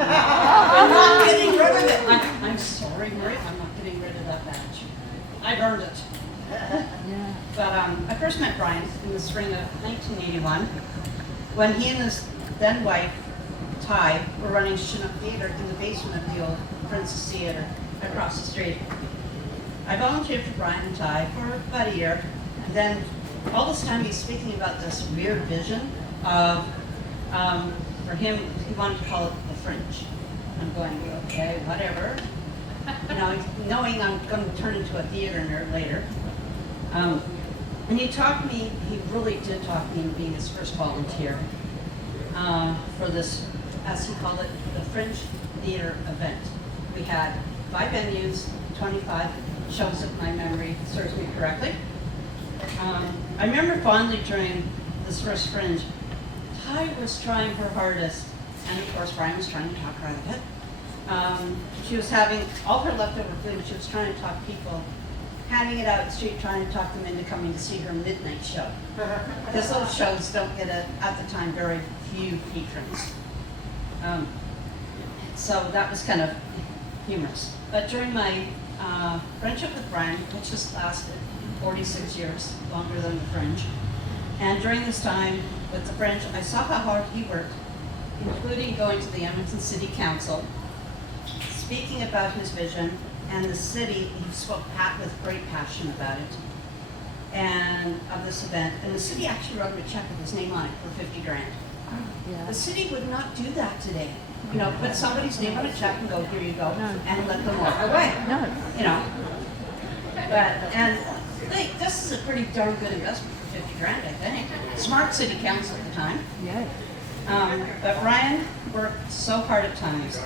I'm not getting rid of it. I'm sorry, Marie, I'm not getting rid of that badge. I've earned it. Yeah. But I first met Brian in the spring of 1981 when he and his then wife, Ty, were running Chinook Theater in the basement of the old Princess Theater across the street. I volunteered for Brian and Ty for about a year, and then all this time he's speaking about this weird vision of, for him, he wanted to call it the Fringe. I'm going, okay, whatever. You know, knowing I'm going to turn into a theater nerd later. And he taught me, he really did talk me into being his first volunteer for this, as he called it, the Fringe Theater event. We had 5 venues, 25 shows if my memory serves me correctly. I remember fondly during this first Fringe, Ty was trying her hardest, and of course Brian was trying to talk her out of it. She was having all her leftover food, she was trying to talk people, handing it out the street, trying to talk them into coming to see her midnight show. Because those shows don't get, at the time, very few patrons. So that was kind of humorous. But during my friendship with Brian, which has lasted 46 years, longer than the Fringe, and during this time with the Fringe, I saw how hard he worked, including going to the Edmonton City Council, speaking about his vision, and the city, he spoke with great passion about it, and of this event. And the city actually wrote him a check with his name on it for 50 grand. Yeah. The city would not do that today. You know, put somebody's name on a check and go, here you go, No. and let them walk away. No. You know. And this is a pretty darn good investment for 50 grand, I think. Smart city council at the time. Yeah. But Ryan worked so hard at times.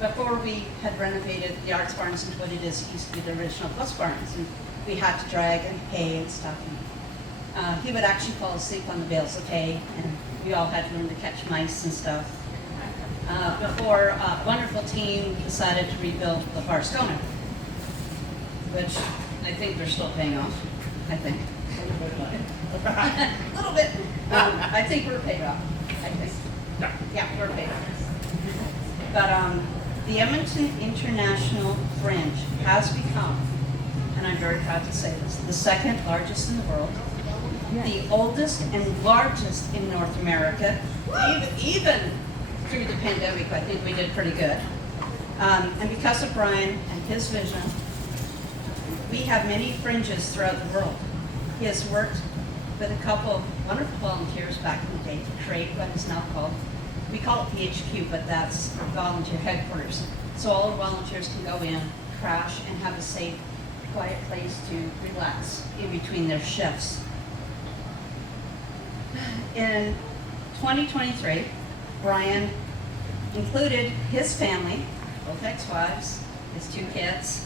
Before we had renovated the Arts Barns into what it is, it used to be the original Plus Barns, and we had to drag and hay and stuff. And, he would actually fall asleep on the bales of hay, and we all had to learn to catch mice and stuff. Before a wonderful team decided to rebuild the bar schooner, which I think they're still paying off. I think. A little bit. I think we're paid off. I think. Yeah, we're paid off. But the Edmonton International Fringe has become, and I'm very proud to say this, the 2nd largest in the world, the oldest and largest in North America. Even through the pandemic, I think we did pretty good. And because of Brian and his vision, we have many fringes throughout the world. He has worked with a couple of wonderful volunteers back in the day to create what is now called, we call it PHQ, but that's volunteer headquarters. So all our volunteers can go in, crash, and have a safe, quiet place to relax in between their shifts. In 2023, Brian included his family, both ex-wives, his 2 kids,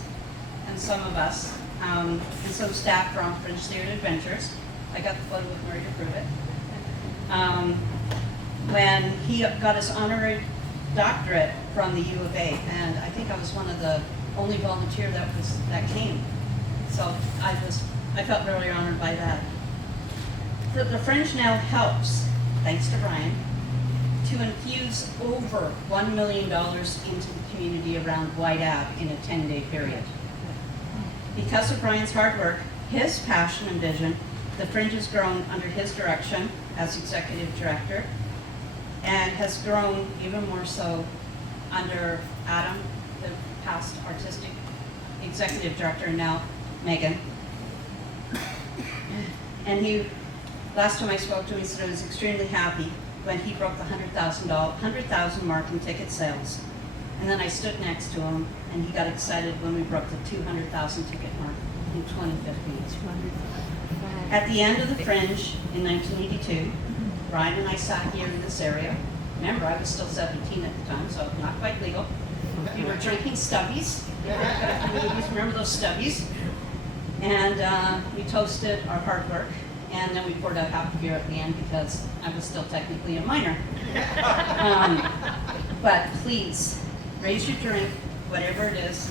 and some of us, and some staff from Fringe Theater Adventures. I got the photo with Murray to prove it. When he got his honorary doctorate from the U of A, and I think I was one of the only volunteer that came. So I felt really honored by that. The Fringe now helps, thanks to Brian, to infuse over $1 million into the community around White Ave in a 10-day period. Because of Brian's hard work, his passion and vision, the Fringe has grown under his direction as executive director, and has grown even more so under Adam, the past artistic executive director, and now Megan. And last time I spoke to him, he said he was extremely happy when he broke the 100,000 mark in ticket sales. And then I stood next to him, and he got excited when we broke the 200,000 ticket mark in 2015. At the end of the Fringe in 1982, Brian and I sat here in this area. Remember, I was still 17 at the time, so not quite legal. We were drinking Stubbies. Remember those Stubbies? And we toasted our hard work, and then we poured out half a beer at the end because I was still technically a minor. But please, raise your drink, whatever it is.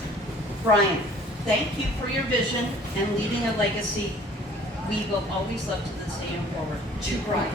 Brian, thank you for your vision and leaving a legacy we will always love to this day and forward. To Brian.